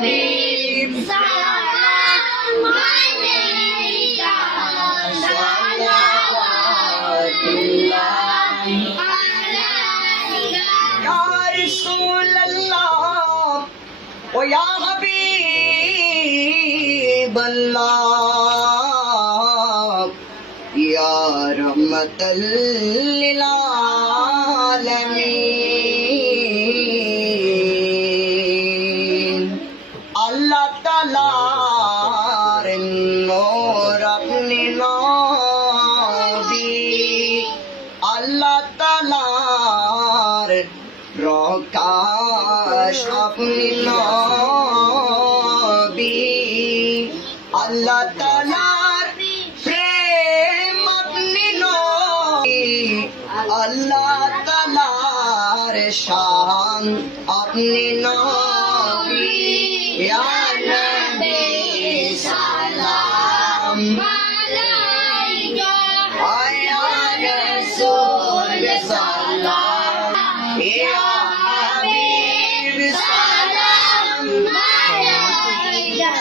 salam alayka salawatullah alayka ya Rasulallah wa ya Habiballah ya rahmatal lil alamin Allah Ta'alar nor apne nabi Allah Ta'alar prakash apne nabi Allah Ta'alar prem apne nabi Allah Ta'alar shan apne nabi ya Nabi salam alayka ya Rasul salam ya Habib salam alayka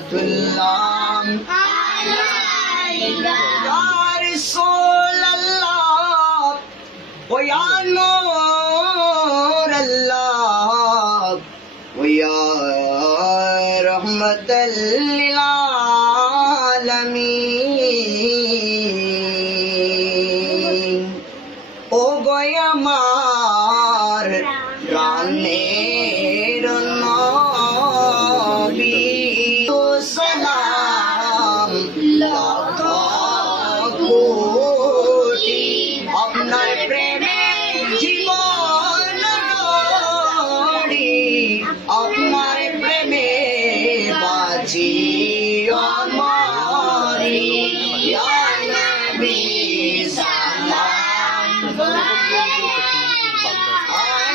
salawatullah alayka ya Rasulallah wa ya Nur Allah wa ya rahmatal lil alamin o goy amar raner nabi to salam lakho koti apnar preme জীবন গড়ি আপনার প্রেমে বাজি আমারি ইয়া নবী সালাম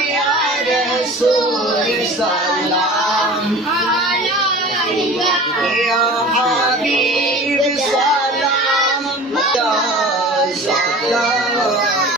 ইয়া রাসূল সালাম alayka ইয়া হাবিব